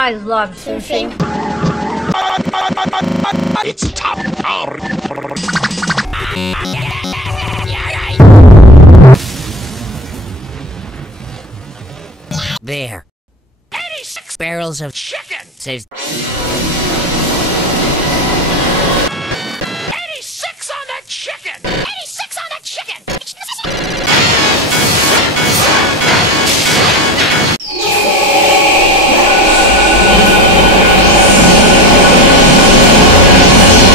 I love sushi. It's top. There. 86 barrels of chicken. Says.